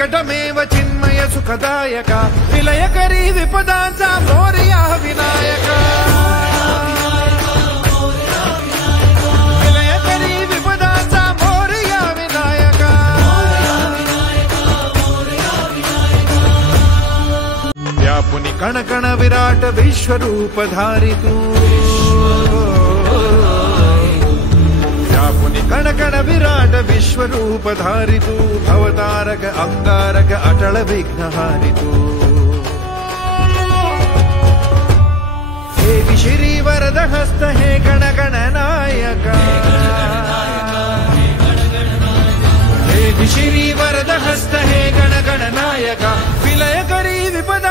विकटमेव चिन्मय सुखदायक विलयकरी विपदांचा मोरया विनायक विलयकरी विपदांचा मोरया विनायक व्यापुनी कण कण विराट विश्वरूप धारितू व्यापुनी कण कण विराट विश्वरूप धारितू भवतारक अंगारक अटल विघ्न हारितू हे श्री वरद हस्त हे गण गण नायक हे श्री वरद हस्त हे गण गण नायक विलय करी विपदा